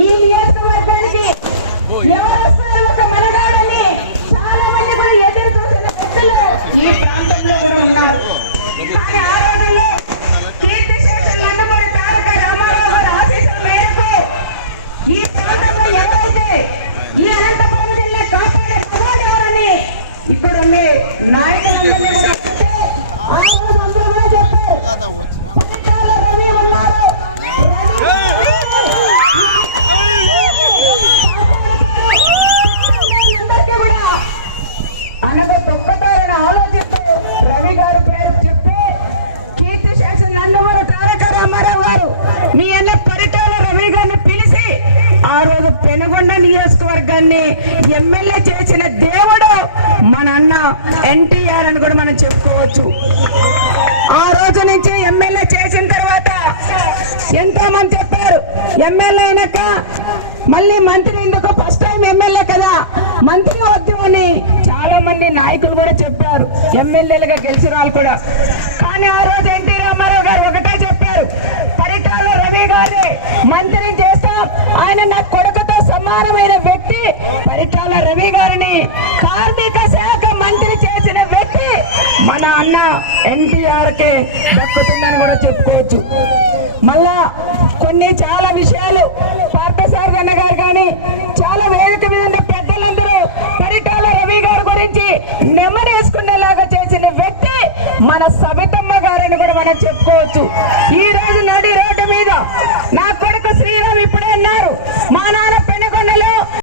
ఈ నియోజకవర్గానికి ఎవరు వస్తారు ఒక మనగాడని చాలా మంది కూడా ఎదురు చూసిన వ్యక్తులు ఈ ప్రాంతంలో ఉన్నారు. కానీ ఆ రోజుల్లో కీర్తి శేషులు నందమూరి తారక రామారావు గారి ఆశీస్సుల మేరకు ఈ ప్రాంతంలో ఎవరైతే ఈ అనంతపురం జిల్లా కాపాడే సవాలు ఎవరని ఇక్కడ ఉండే నాయకులందరినీ ఆ రోజు అందరూ కూడా చెప్పారు. పరిటాల రవి ఉన్నారు, అనగా తొక్కతారని ఆలోచిస్తూ రవి గారి పేరు చెప్తే కీర్తి శేషులు నందమూరి తారక రామారావు గారు మీ అన్న పరిటాల రవి గారిని పిలిచి ఆ రోజు పెనుగొండ నియోజకవర్గాన్ని ఎమ్మెల్యే చేసిన దేవుడు మన అన్న ఎన్టీఆర్ అని కూడా మనం చెప్పుకోవచ్చు. ఆ రోజు నుంచి ఎమ్మెల్యే చేసిన తర్వాత ఎంతో మంది చెప్పారు ఎమ్మెల్యే అయినాక మళ్ళీ మంత్రి ఎందుకు, ఫస్ట్ టైం ఎమ్మెల్యే కదా మంత్రి వద్దు అని చాలా మంది నాయకులు కూడా చెప్పారు, ఎమ్మెల్యేలుగా గెలిచిన వాళ్ళు కూడా. కానీ ఆ రోజు ఎన్టీ రామారావు గారు ఒకటే చెప్పారు, పరిటాల రవి గారిని మంత్రిని చేస్తాం, ఆయన నా కొడుకుతో సమానమైన వ్యక్తి పరిటాల రవి గారిని కార్మిక శాఖ మంత్రి చేసిన వ్యక్తి మన అన్న ఎన్టీఆర్ కే దక్కుతుందని కూడా చెప్పుకోవచ్చు. మళ్ళా కొన్ని చాలా విషయాలు పార్థసారథి అన్న గారు కానీ చాలా వేదిక మీద ఉన్న పెద్దలందరూ పరిటాల రవి గారి గురించి నెమరేసుకునేలాగా చేసిన వ్యక్తి మన సవితమ్మ గారని కూడా మనం చెప్పుకోవచ్చు. ఈ రోజు నడి రోడ్డు మీద నా కొడుకు శ్రీరామ్ ఇప్పుడే అన్నారు, మా నాన్న